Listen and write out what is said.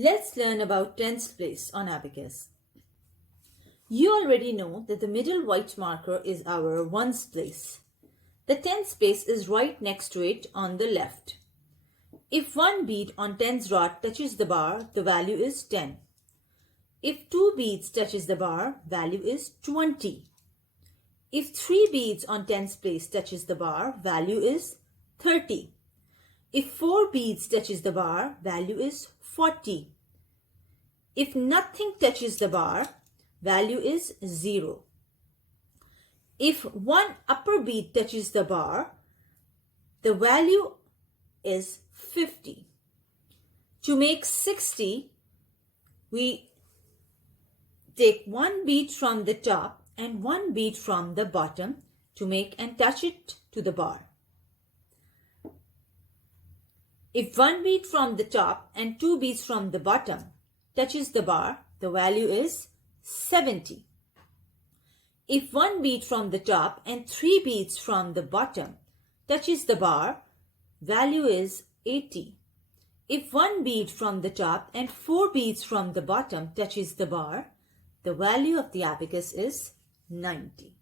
Let's learn about tens place on abacus. You already know that the middle white marker is our ones place. The tens place is right next to it on the left. If one bead on tens rod touches the bar, the value is 10. If two beads touches the bar, value is 20. If three beads on tens place touches the bar, value is 30. If four beads touches the bar, value is 40. If nothing touches the bar, value is 0. If one upper bead touches the bar, the value is 50. To make 60, we take one bead from the top and one bead from the bottom to make and touch it to the bar. If one bead from the top and two beads from the bottom touches the bar, the value is 70. If one bead from the top and three beads from the bottom touches the bar, value is 80. If one bead from the top and four beads from the bottom touches the bar, the value of the abacus is 90.